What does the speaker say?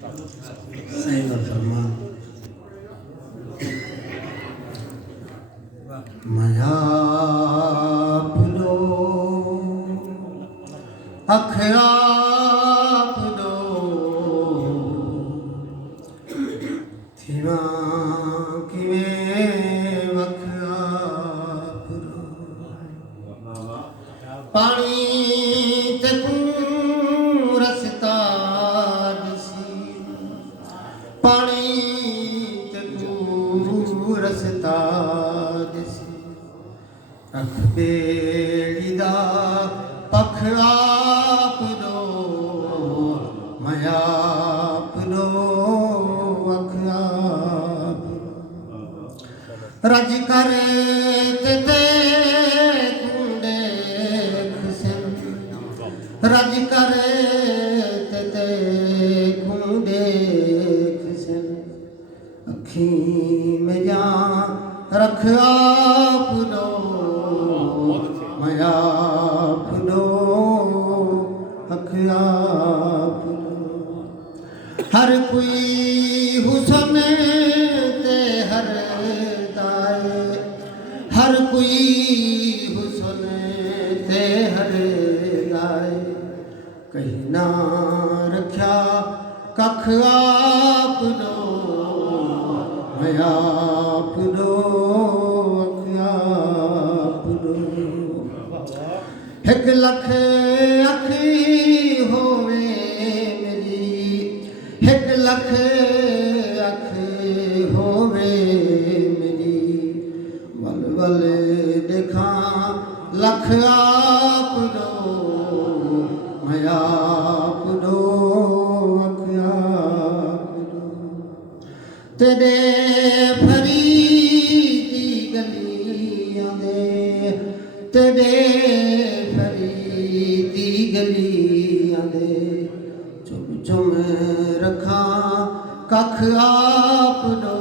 सही गल फरमा। मया पुलो अखरा पुलो थीवा किवे वखरा पुलो पानी ते रसता पानी ते रसता अख बेड़ी दा पख आप दो मया आप दो अख आप रज करे ते कुंडे खुसन रज करे ते कुंडे खुसन अखी में जा रख आप दो मया आप दो अख आप दो हर कोई हुसन ते हर दाए हर कोई हुसन ते हर दाए कहीं ना रख्या कख आप दो मया आप दो अख आप दो एक लख अखी होवे मेरी एक लख अख होवे मेरी वल वल देखा लख आप दो मया आप दो अख आप दो तेरे फरीदी गलियां दे तेरे फरीदी गलियां दे चुम चुम रखा कख आप दो